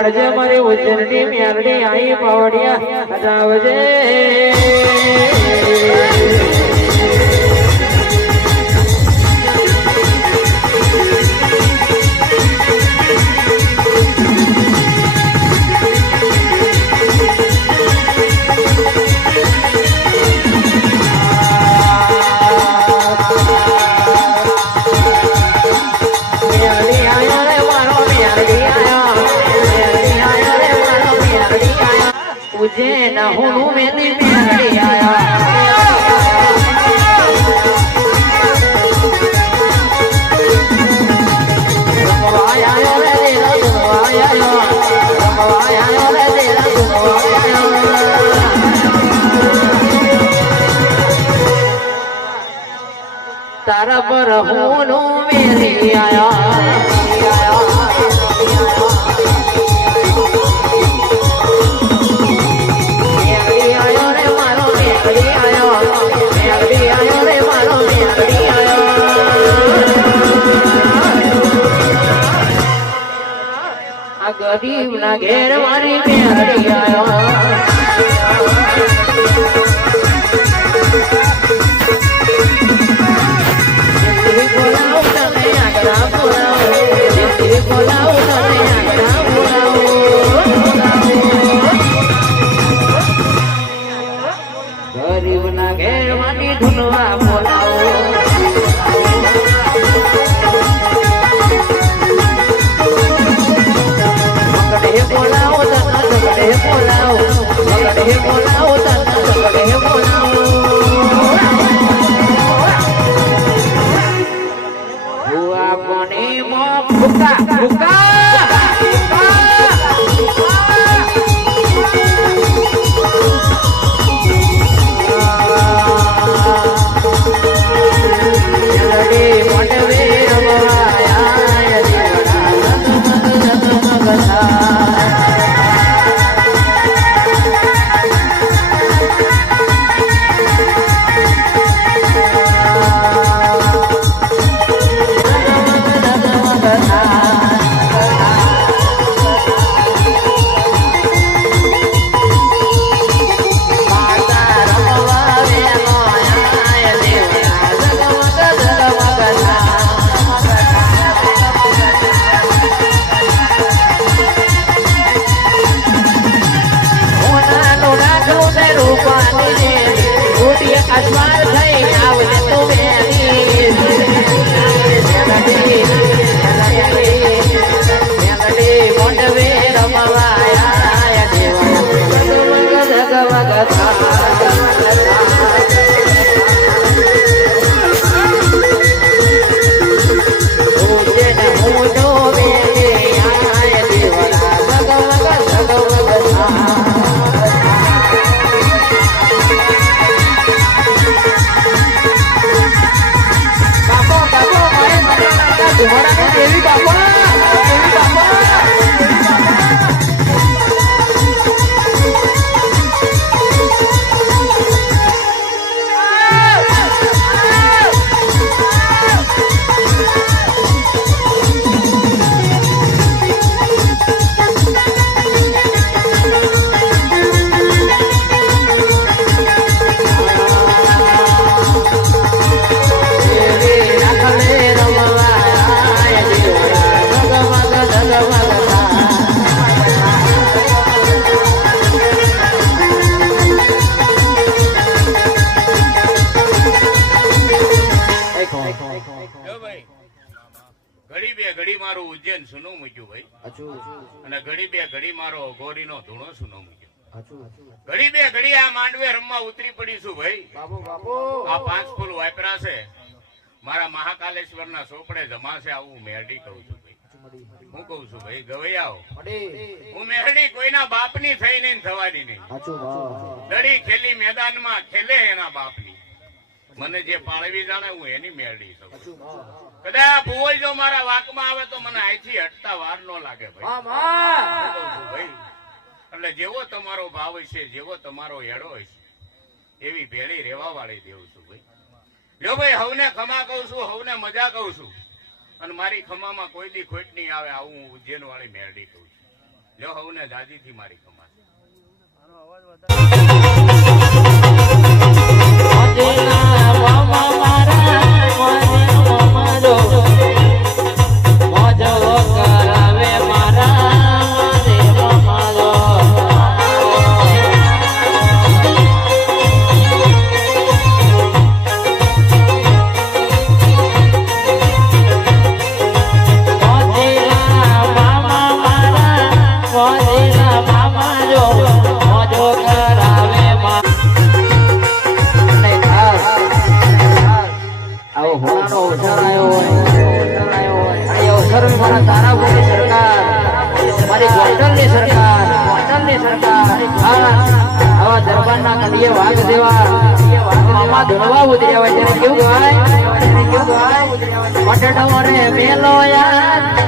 ઉડાડજે મારી ઉજ્જૈનની મેરડી આઈ પાવડિયા રાવજે ઉજ્જૈન હું મેની મેરડી આયા તારા પર હું મેરી આયા ગરીબ ના ઘેર મારી મેરડી આયો બોલાવો તમે આગળ બોલાવો બોલાવો તમે આગળ બોલાવો ગરીબ ના ઘેર મારી ધૂનવા બોલાવો બોલાવો બોલાવો બોલાવો ભુવા કોને મો ભૂકા ભૂકા ઉજ્જૈન સુનો મૂક્યું ભાઈ અને ઘડી બે ઘડી મારો ગોરીનો ધૂણો સુનો મૂક્યો ઘડી બે ઘડી આ માંડવે રમવા ઉતરી પડીશું ભાઈ આ 5 ફૂલ વાપરા છે મારા મહાકાલેશ્વરના ચોપડે જમાશે આવું મેરડી કહું છું ભાઈ હું કહું છું ભાઈ ગવૈયાઓ હું મેરડી કોઈના બાપની થઈ નહીં થવાની નહીં દડી ખેલી મેદાનમાં ખેલે એના બાપની મને જે પાળવી જાણે હું એની મેરડી છું કદાચ ભૂલ જો મારા વાકમાં આવે તો મને અહીંથી હટતા વાર ન લાગે ભાઈ એટલે જેવો તમારો ભાવ હશે જેવો તમારો હેડો હશે એવી ભેળી રેવા વાળી દેવું છું ભાઈ જો ભાઈ હવને ખમા કહું છું હવને મજા કહું છું અને મારી ખમામાં કોઈ દી ખોટ નહીં આવે આવું ઉજ્જૈન વાળી મેરડી કહું છું લ્યો હવને દાદીથી મારી કમાશે.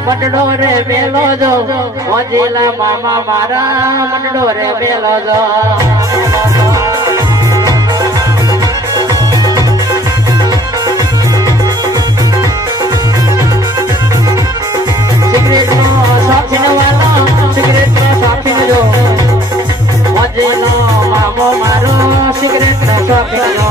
મટડો રે મેલો જો મોજીલા મામા મારા મટડો રે મેલો જો સિગરેટ નો સાફીનો વાલો સિગરેટ નો સાફીનો જો મોજીલો મામો મારો સિગરેટ નો સાફીનો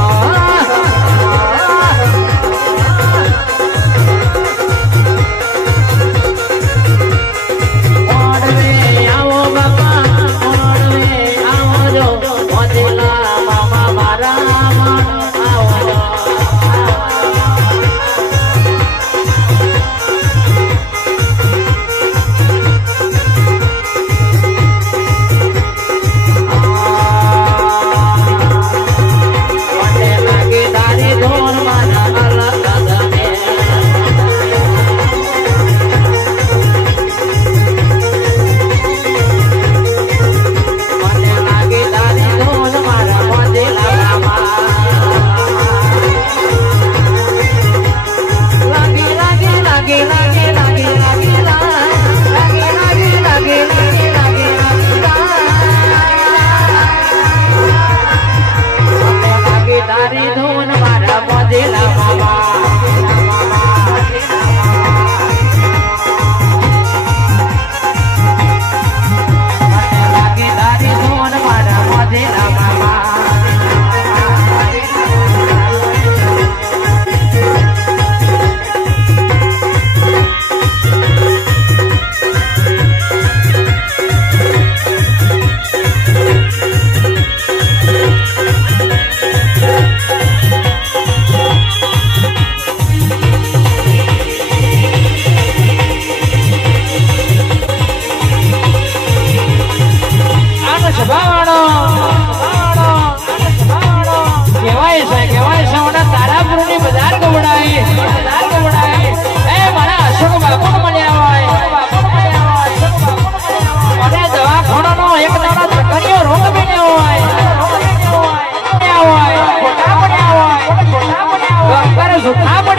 સુખા